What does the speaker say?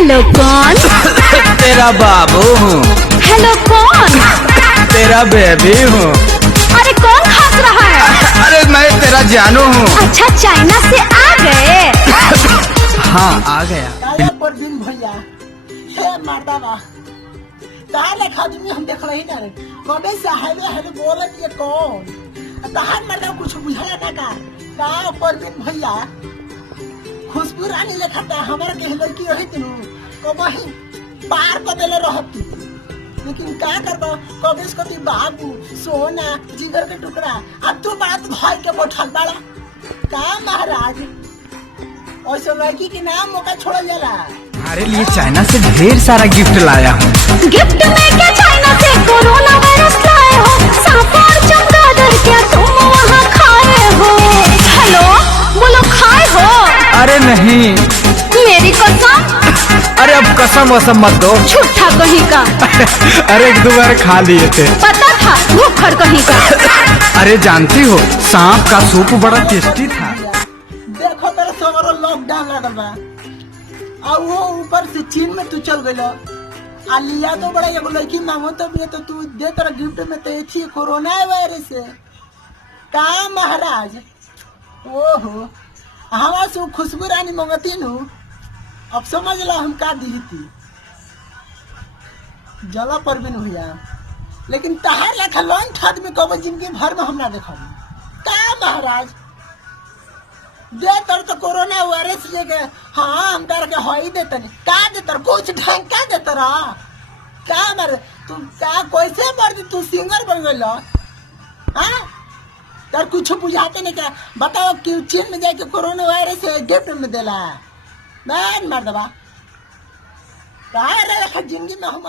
हेलो कौन? तेरा बाबू हूँ। हेलो कौन? तेरा बेबी हूँ। अरे कौन हंस रहा है? अरे मैं तेरा जानू हूँ। अच्छा चाइना से आ गए? हाँ आ गया। परवीन भैया हे मर्दावा ताले खादमी हम देख रही ना रे कबे से हेले बोलत ये कौन तहार मर्दा कुछ बुझाया ना का परवीन भैया खुशबू रानी लेखा था हमारे के लड़की रही तनु कबही पार कर देले रहती लेकिन का करबो कबे से कति बाबू सोना जिगर के टुकड़ा अब तू बात भाई के बैठल बाड़ा का महाराज ऐसे लड़की के नाम मौका छोड़ जाला। तुम्हारे लिए चाइना से ढेर सारा गिफ्ट लाया हूँ। गिफ्ट में क्या चाइना से कोरोना वायरस लाए हो? सांप और चमगादड़ क्या तुम वहाँ खाए हो? हेलो बोलो खाए हो? अरे नहीं। मेरी कसम। अरे अब कसम वसम मत दो। झूठा कहीं का। अरे एक दो बार खा लिए थे। पता था भूखड़ कहीं का। अरे जानती हो सांप का सूप बड़ा टेस्टी था। देखो तेरा सगरो लॉकडाउन लगल बा आ वो ऊपर से चीन में तू चल गइल आ लिया तो बड़ा एगो लड़की मांगो तो भी तो तू दे तेरा गिफ्ट में तो थी कोरोना वायरस से का महाराज ओहो हवा से खुशबू रानी मंगती नु अब समझ ला हम का दी थी जला परवीन भैया लेकिन तहार लेखा लॉन्ग ठाट में कब जिंदगी भर में हम ना देखा का महाराज दे तर तो कोरोना वायरस लेके हाँ हम कर के होई देते का देतर कुछ ढंग का देतर क्या मर तू क्या कैसे मर तू सिंगर बन गइल हां तर कुछ बुझाते नहीं क्या बताओ कि चीन में जाके कोरोना वायरस गिफ्ट में देला मैं मर दबा कहा रहा जिंदगी में हम